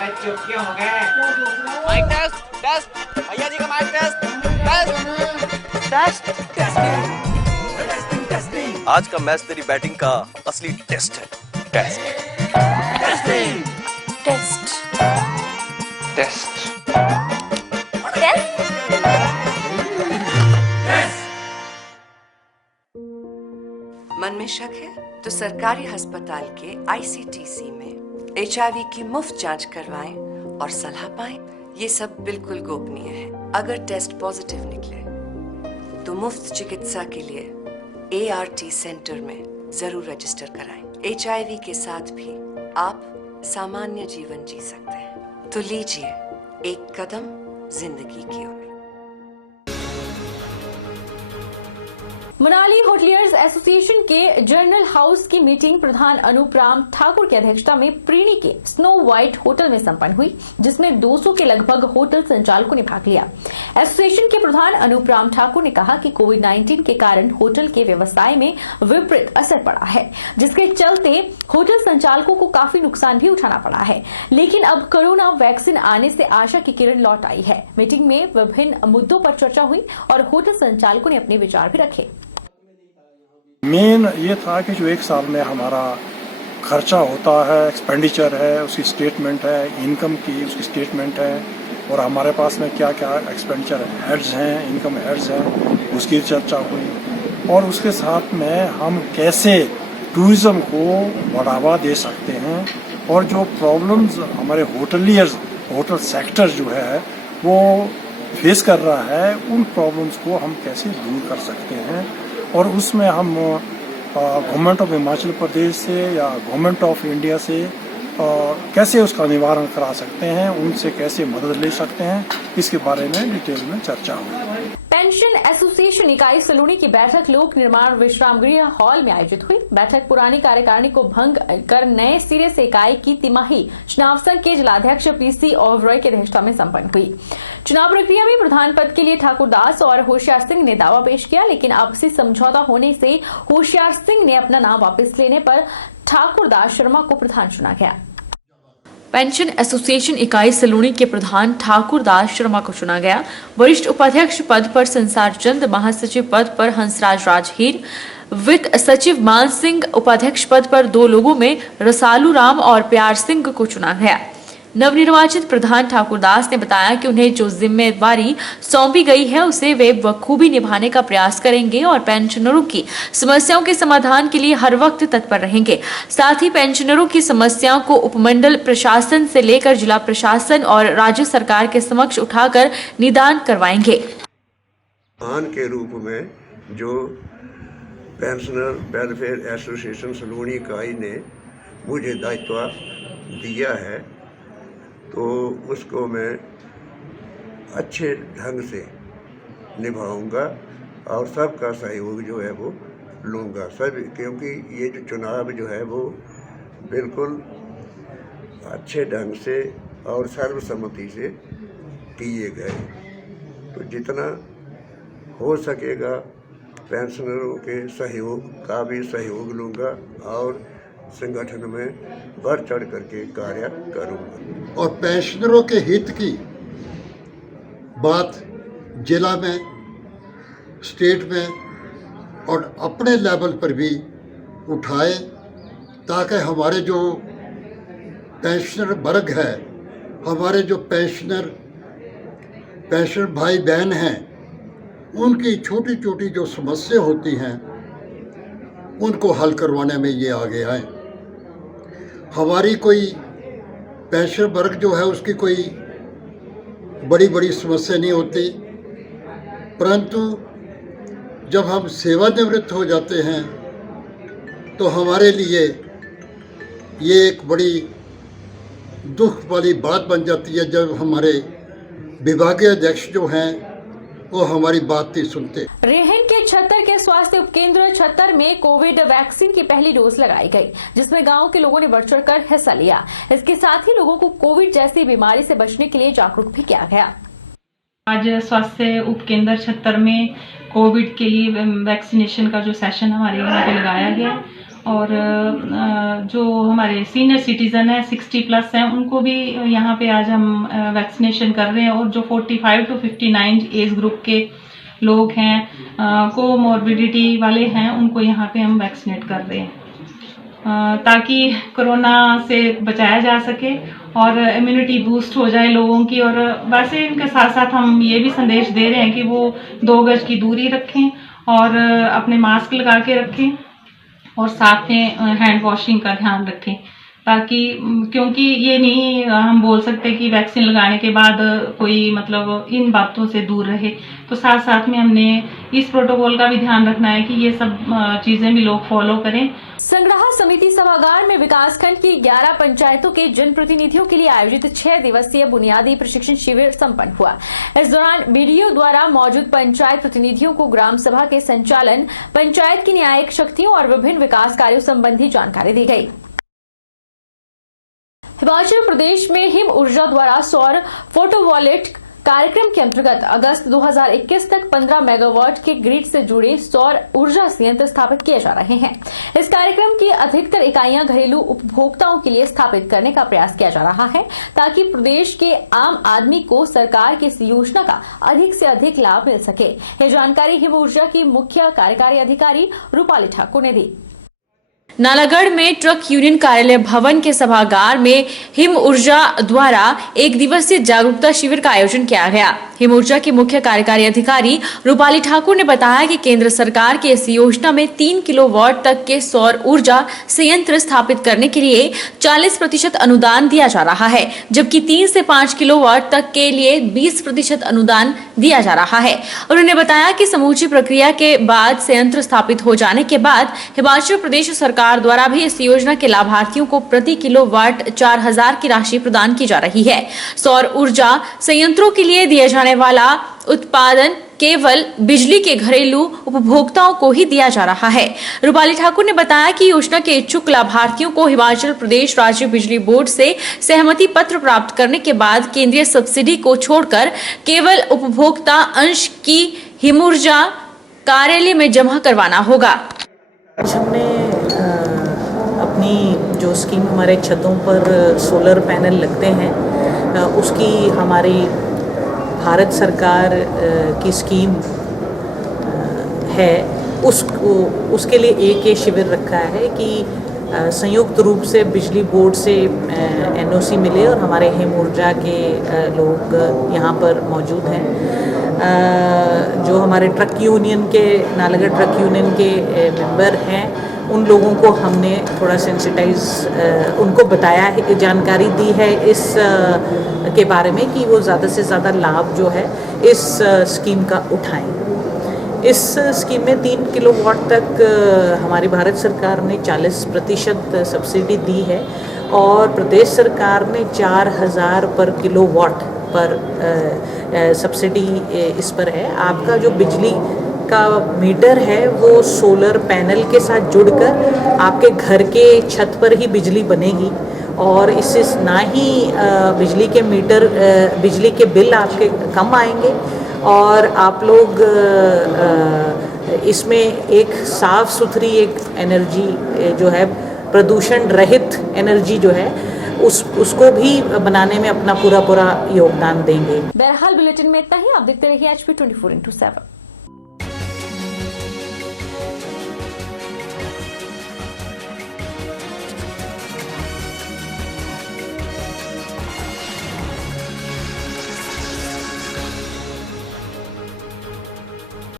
अरे चुप क्यों हो गए? माइक टेस्ट टेस्ट भैया जी का mike test test test testing. आज का मैच तेरी बैटिंग का असली टेस्ट है। टेस्ट टेस्टिंग टेस्ट टेस्ट मन में शक है तो सरकारी अस्पताल के ICTC में HIV की मुफ्त जांच करवाएं और सलाह पाएं। ये सब बिल्कुल गोपनीय है। अगर टेस्ट पॉजिटिव निकले तो मुफ्त चिकित्सा के लिए ART सेंटर में जरूर रजिस्टर कराएं। HIV के साथ भी आप सामान्य जीवन जी सकते हैं। तो लीजिए एक कदम जिंदगी की ओर। मनाली होटलियर्स एसोसिएशन के जर्नल हाउस की मीटिंग प्रधान अनूप राम ठाकुर की अध्यक्षता में प्रीणी के स्नो व्हाइट होटल में संपन्न हुई, जिसमें 200 के लगभग होटल संचालकों ने भाग लिया। एसोसिएशन के प्रधान अनूप राम ठाकुर ने कहा कि कोविड-19 के कारण होटल के व्यवसाय में विपरीत असर पड़ा है, जिसके चलते होटल संचालकों को काफी नुकसान भी उठाना पड़ा है। लेकिन अब कोरोना वैक्सीन आने से आशा की किरण लौट आई है। मीटिंग में विभिन्न मुद्दों पर चर्चा हुई और होटल संचालकों ने अपने विचार भी रखे। मेन ये था कि जो एक साल में हमारा खर्चा होता है, एक्सपेंडिचर है, उसकी स्टेटमेंट है, इनकम की उसकी स्टेटमेंट है, और हमारे पास में क्या क्या एक्सपेंडिचर हेड्स हैं, इनकम हेड्स हैं, उसकी चर्चा हुई। और उसके साथ में हम कैसे टूरिज़्म को बढ़ावा दे सकते हैं और जो प्रॉब्लम्स हमारे होटलियर्स होटल सेक्टर जो है वो फेस कर रहा है, उन प्रॉब्लम्स को हम कैसे दूर कर सकते हैं। और उसमें हम गवर्नमेंट ऑफ हिमाचल प्रदेश से या गवर्नमेंट ऑफ इंडिया से कैसे उसका निवारण करा सकते हैं, उनसे कैसे मदद ले सकते हैं, इसके बारे में डिटेल में चर्चा हुई। पेंशन एसोसिएशन इकाई सलूनी की बैठक लोक निर्माण विश्राम गृह हॉल में आयोजित हुई। बैठक पुरानी कार्यकारिणी को भंग कर नए सिरे से इकाई की तिमाही चुनाव संघ के जिलाध्यक्ष PC ओबरॉय की अध्यक्षता में संपन्न हुई। चुनाव प्रक्रिया में प्रधान पद के लिए ठाकुर दास और होशियार सिंह ने दावा पेश किया, लेकिन आपसी समझौता होने से होशियार सिंह ने अपना नाम वापस लेने पर ठाकुर दास शर्मा को प्रधान चुना गया। पेंशन एसोसिएशन इकाई सलूनी के प्रधान ठाकुर दास शर्मा को चुना गया। वरिष्ठ उपाध्यक्ष पद पर संसार चंद, महासचिव पद पर हंसराज राजहीर, वित्त सचिव मान सिंह, उपाध्यक्ष पद पर 2 लोगों में रसालू राम और प्यार सिंह को चुना गया। नवनिर्वाचित प्रधान ठाकुर दास ने बताया कि उन्हें जो जिम्मेदारी सौंपी गई है उसे वे बखूबी निभाने का प्रयास करेंगे और पेंशनरों की समस्याओं के समाधान के लिए हर वक्त तत्पर रहेंगे। साथ ही पेंशनरों की समस्याओं को उपमंडल प्रशासन से लेकर जिला प्रशासन और राज्य सरकार के समक्ष उठाकर निदान करवाएंगे। आन के रूप में जो पेंशनर वेलफेयर एसोसिएशन सलूनी इकाई ने मुझे दायित्व दिया है, तो उसको मैं अच्छे ढंग से निभाऊंगा और सबका सहयोग जो है वो लूँगा सब, क्योंकि ये जो चुनाव जो है वो बिल्कुल अच्छे ढंग से और सर्वसम्मति से किए गए। तो जितना हो सकेगा पेंशनरों के सहयोग का भी सहयोग लूँगा और संगठन में बढ़ चढ़ करके कार्य करूँगा। और पेंशनरों के हित की बात जिला में, स्टेट में और अपने लेवल पर भी उठाए, ताकि हमारे जो पेंशनर वर्ग है, हमारे जो पेंशनर भाई बहन हैं, उनकी छोटी छोटी जो समस्या होती हैं उनको हल करवाने में ये आगे आए। हमारी कोई पेंशन वर्ग जो है उसकी कोई बड़ी समस्या नहीं होती, परंतु जब हम सेवानिवृत्त हो जाते हैं तो हमारे लिए ये एक बड़ी दुख वाली बात बन जाती है जब हमारे विभागीय अध्यक्ष जो हैं वो हमारी बात नहीं सुनते। रेहन के छत्तर के स्वास्थ्य उपकेंद्र छत्तर में कोविड वैक्सीन की पहली डोज लगाई गई, जिसमें गांव के लोगों ने बढ़ चढ़कर हिस्सा लिया। इसके साथ ही लोगों को कोविड जैसी बीमारी से बचने के लिए जागरूक भी किया गया। आज स्वास्थ्य उपकेंद्र छत्तर में कोविड के लिए वैक्सीनेशन का जो सेशन हमारे यहाँ पे लगाया गया और जो हमारे सीनियर सिटीजन है 60+ हैं उनको भी यहाँ पे आज हम वैक्सीनेशन कर रहे हैं, और जो 45 to 59 एज ग्रुप के लोग हैं कोमॉर्बिडिटी वाले हैं उनको यहाँ पे हम वैक्सीनेट कर रहे हैं ताकि कोरोना से बचाया जा सके और इम्यूनिटी बूस्ट हो जाए लोगों की। और वैसे इनके साथ साथ हम ये भी संदेश दे रहे हैं कि वो 2 गज की दूरी रखें और अपने मास्क लगा के रखें और साथ में हैंड वॉशिंग का ध्यान रखें, ताकि क्योंकि ये नहीं हम बोल सकते कि वैक्सीन लगाने के बाद कोई मतलब इन बातों से दूर रहे, तो साथ साथ में हमने इस प्रोटोकॉल का भी ध्यान रखना है कि ये सब चीजें भी लोग फॉलो करें। संग्रहा समिति सभागार में विकासखंड की 11 पंचायतों के जनप्रतिनिधियों के लिए आयोजित 6 दिवसीय बुनियादी प्रशिक्षण शिविर संपन्न हुआ। इस दौरान बीडीओ द्वारा मौजूद पंचायत प्रतिनिधियों को ग्राम सभा के संचालन, पंचायत की न्यायिक शक्तियों और विभिन्न विकास कार्यों संबंधी जानकारी दी गई। हिमाचल प्रदेश में हिम ऊर्जा द्वारा सौर फोटोवोल्टिक कार्यक्रम के अंतर्गत अगस्त 2021 तक 15 मेगावाट के ग्रिड से जुड़े सौर ऊर्जा संयंत्र स्थापित किए जा रहे हैं। इस कार्यक्रम की अधिकतर इकाइयां घरेलू उपभोक्ताओं के लिए स्थापित करने का प्रयास किया जा रहा है, ताकि प्रदेश के आम आदमी को सरकार की इस योजना का अधिक से अधिक लाभ मिल सके। यह जानकारी हिम ऊर्जा की मुख्य कार्यकारी अधिकारी रूपाली ठाकुर ने दी। नालागढ़ में ट्रक यूनियन कार्यालय भवन के सभागार में हिम ऊर्जा द्वारा 1 दिवसीय जागरूकता शिविर का आयोजन किया गया। हिम ऊर्जा की मुख्य कार्यकारी अधिकारी रूपाली ठाकुर ने बताया कि केंद्र सरकार की इस योजना में 3 किलोवाट तक के सौर ऊर्जा संयंत्र स्थापित करने के लिए 40% अनुदान दिया जा रहा है, जबकि 3 से 5 किलोवाट तक के लिए 20% अनुदान दिया जा रहा है। उन्होंने बताया कि समूची प्रक्रिया के बाद संयंत्र स्थापित हो जाने के बाद हिमाचल प्रदेश सरकार द्वारा भी इस योजना के लाभार्थियों को प्रति किलोवाट 4000 की राशि प्रदान की जा रही है। सौर ऊर्जा संयंत्रों के लिए दिए जाने वाला उत्पादन केवल बिजली के घरेलू उपभोक्ताओं को ही दिया जा रहा है। रूपाली ठाकुर ने बताया कि योजना के इच्छुक लाभार्थियों को हिमाचल प्रदेश राज्य बिजली बोर्ड से सहमति पत्र प्राप्त करने के बाद केंद्रीय सब्सिडी को छोड़कर केवल उपभोक्ता अंश की हिम ऊर्जा कार्यालय में जमा करवाना होगा। हमने अपनी जो स्कीम हमारे छतों पर सोलर पैनल लगते हैं उसकी हमारी भारत सरकार की स्कीम है, उसके लिए एक शिविर रखा है कि संयुक्त रूप से बिजली बोर्ड से एनओसी मिले और हमारे हिम ऊर्जा के लोग यहाँ पर मौजूद हैं। जो हमारे ट्रक यूनियन के नालागढ़ ट्रक यूनियन के मेंबर हैं उन लोगों को हमने थोड़ा सेंसिटाइज उनको बताया है, जानकारी दी है इस के बारे में कि वो ज़्यादा से ज़्यादा लाभ जो है इस स्कीम का उठाएं। इस स्कीम में 3 किलोवाट तक हमारी भारत सरकार ने 40% सब्सिडी दी है और प्रदेश सरकार ने 4000 पर किलोवाट पर सब्सिडी इस पर है। आपका जो बिजली का मीटर है वो सोलर पैनल के साथ जुड़कर आपके घर के छत पर ही बिजली बनेगी और इससे ना ही बिजली के मीटर बिजली के बिल आपके कम आएंगे और आप लोग इसमें एक साफ सुथरी एक एनर्जी जो है प्रदूषण रहित एनर्जी जो है उसको भी बनाने में अपना पूरा योगदान देंगे। बहरहाल बुलेटिन में इतना ही। आप देखते रहिए HP 24/7।